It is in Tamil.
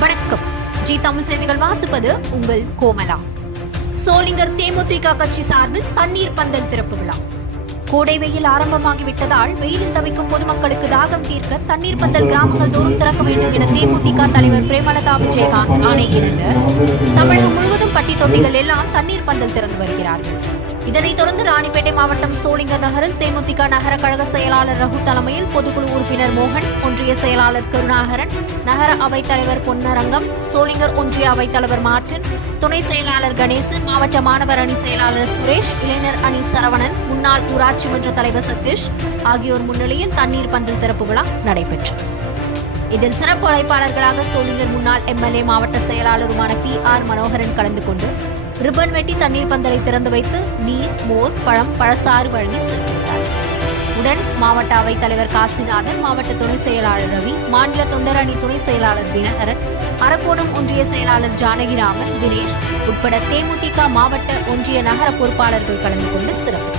வணக்கம். ஜி தமிழ் செய்திகள் வாசிப்பது உங்கள் கோமலா. சோளிங்கர் தேமுதிக கட்சி சார்பில் தண்ணீர் பந்தல் திறப்பு விழா. கோடை வெயில் ஆரம்பமாகிவிட்டதால் வெயிலில் தவிக்கும் பொதுமக்களுக்கு தாகம் தீர்க்க தண்ணீர் பந்தல் கிராமங்கள் தோறும் திறக்க வேண்டும் என தேமுதிக தலைவர் பிரேமலதா விஜயகாந்த் ஆணை தமிழகம் முழுவதும் பட்டி தொட்டிகள் எல்லாம் தண்ணீர் பந்தல் திறந்து வருகிறார்கள். இதனைத் தொடர்ந்து ராணிப்பேட்டை மாவட்டம் சோளிங்கர் நகரில் தேமுதிக நகர கழக செயலாளர் ரகு தலைமையில் பொதுக்குழு உறுப்பினர் மோகன் ஒன்றிய செயலாளர் கருணாகரன் நகர அவைத் தலைவர் பொன்னரங்கம் சோளிங்கர் ஒன்றிய அவைத் தலைவர் மார்டின் துணை செயலாளர் கணேசன் மாவட்ட மாணவர் அணி செயலாளர் சுரேஷ் இளைஞர் அணி சரவணன் முன்னாள் ஊராட்சி மன்ற தலைவர் சதீஷ் ஆகியோர் முன்னிலையில் தண்ணீர் பந்தல் திறப்பு விழா நடைபெற்றது. இதில் சிறப்பு அழைப்பாளர்களாக சோளிங்கர் முன்னாள் எம்எல்ஏ மாவட்ட செயலாளருமான பி ஆர் மனோகரன் கலந்து கொண்டு ரிப்பன் வெட்டி தண்ணீர் பந்தலை திறந்து வைத்து நீர் மோர் பழம் பழசாறு வழங்கி சிறப்பித்தார் உடன் மாவட்ட அவைத் தலைவர் காசிநாதன் மாவட்ட துணை செயலாளர் ரவி மாநில தொண்டர் அணி துணை செயலாளர் தினகரன் அரக்கோணம் ஒன்றிய செயலாளர் ஜானகிராமன் தினேஷ் உட்பட தேமுதிக மாவட்ட ஒன்றிய நகர பொறுப்பாளர்கள் கலந்து கொண்டு சிறப்பு